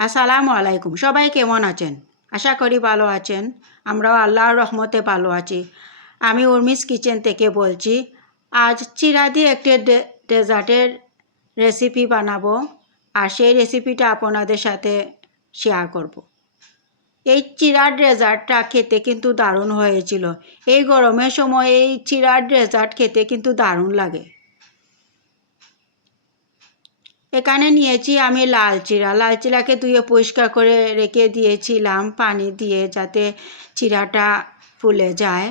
আসসালামু আলাইকুম। সবাই কেমন আছেন? আশা করি ভালো আছেন। আমরাও আল্লাহর রহমতে ভালো আছি। আমি উর্মিস কিচেন থেকে বলছি, আজ চিরা একটি ডেজার্টের রেসিপি বানাবো আর সেই রেসিপিটা আপনাদের সাথে শেয়ার করব। এই চিরার ডেজার্টটা খেতে কিন্তু দারুণ হয়েছিল। এই গরমের সময় এই চিরার ডেজার্ট খেতে কিন্তু দারুণ লাগে। এখানে নিয়েছি আমি লাল চিরা লাল চিরাকে ধুয়ে পরিষ্কার করে রেখে দিয়েছিলাম পানি দিয়ে যাতে চিরাটা ফুলে যায়।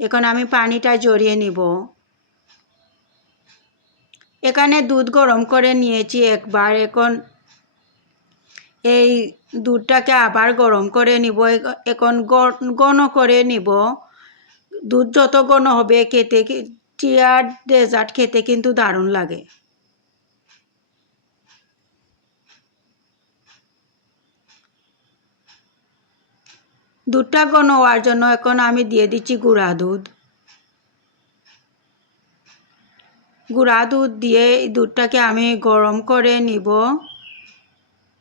এখন আমি পানিটা জড়িয়ে নিব। এখানে দুধ গরম করে নিয়েছি একবার। এখন এই দুধটাকে আবার গরম করে নিব। এখন গ- ঘন করে নিব। দুধ যত ঘন হবে খেতে চিয়ার ডেজার্ট খেতে কিন্তু দারুণ লাগে। দুধটা ঘন হওয়ার জন্য এখন আমি দিয়ে দিচ্ছি গুঁড়া দুধ। গুঁড়া দুধ দিয়ে দুধটাকে আমি গরম করে নিব।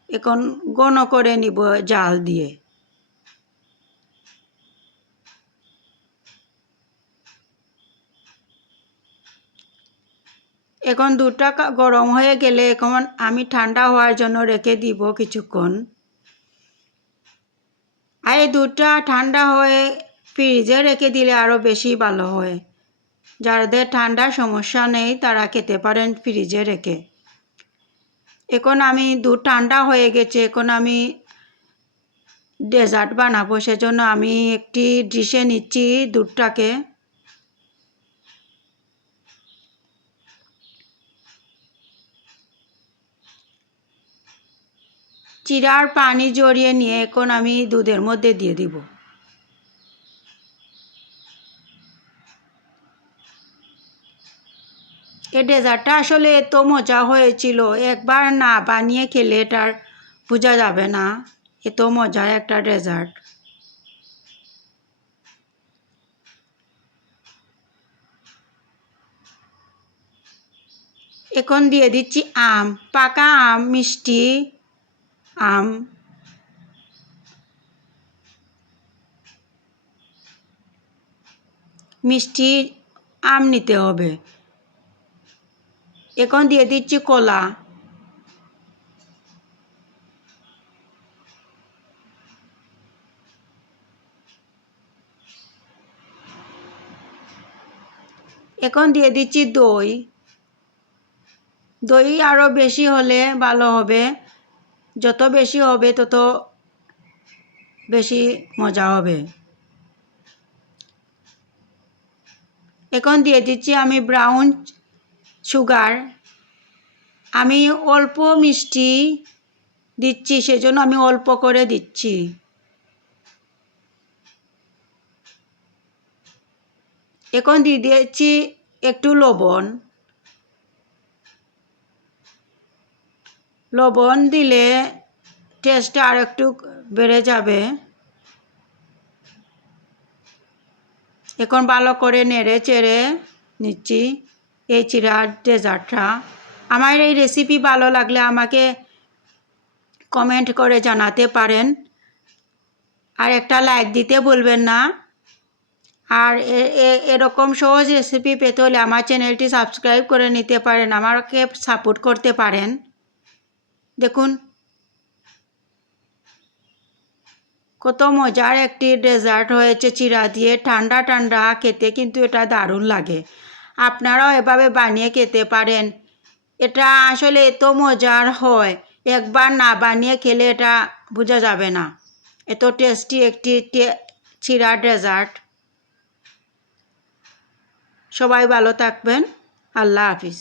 এখন ঘন করে নিব জাল দিয়ে। এখন দুধটা গরম হয়ে গেলে এখন আমি ঠান্ডা হওয়ার জন্য রেখে দিব কিছুক্ষণ। আর এই দুধটা ঠান্ডা হয়ে ফ্রিজে রেখে দিলে আরও বেশি ভালো হয়। যাদের ঠান্ডার সমস্যা নেই, তারা খেতে পারেন ফ্রিজে রেখে। এখন আমি দুধ ঠান্ডা হয়ে গেছে, এখন আমি ডেজার্ট বানাবো। সেজন্য আমি একটি ডিশে নিচ্ছি দুধটাকে। চিরার পানি জড়িয়ে নিয়ে এখন আমি দুধের মধ্যে দিয়ে দিব। এ ডেজার্টটা আসলে এত মজা হয়েছিল, একবার না বানিয়ে খেলে এটার বোঝা যাবে না। এত মজার একটা ডেজার্ট। এখন দিয়ে দিচ্ছি আম, পাকা আম, মিষ্টি। আম মিষ্টি আম নিতে হবে। এখন দিয়ে দিচ্ছি কলা। এখন দিয়ে দিচ্ছি দই। দই আরও বেশি হলে ভালো হবে। যত বেশি হবে, তত বেশি মজা হবে। এখন দিয়ে দিচ্ছি আমি ব্রাউন সুগার আমি অল্প মিষ্টি দিচ্ছি, সেজন্য আমি অল্প করে দিচ্ছি। এখন দিয়ে দিয়েছি একটু লবণ। লবণ দিলে টেস্টটা আর একটু বেড়ে যাবে। এখন ভালো করে নেড়ে চেড়ে নিচ্ছি এই চিরার ডেজার্টটা। আমার এই রেসিপি ভালো লাগলে আমাকে কমেন্ট করে জানাতে পারেন। আর একটা লাইক দিতে বলবেন না। আর এরকম সহজ রেসিপি পেতে হলে আমার চ্যানেলটি সাবস্ক্রাইব করে নিতে পারেন, আমাকে সাপোর্ট করতে পারেন। দেখুন। কত মজার একটি ডেজার্ট হয়েছে চিরা দিয়ে, ঠান্ডা ঠান্ডা, খেতে কিন্তু এটা দারুণ লাগে। আপনারাও এভাবে বানিয়ে খেতে পারেন। এটা আসলে এত মজার হয়, একবার না বানিয়ে খেলে এটা বোঝা যাবে না। এত টেস্টি একটি চিরা ডেজার্ট। সবাই ভালো থাকবেন। আল্লাহ হাফিজ।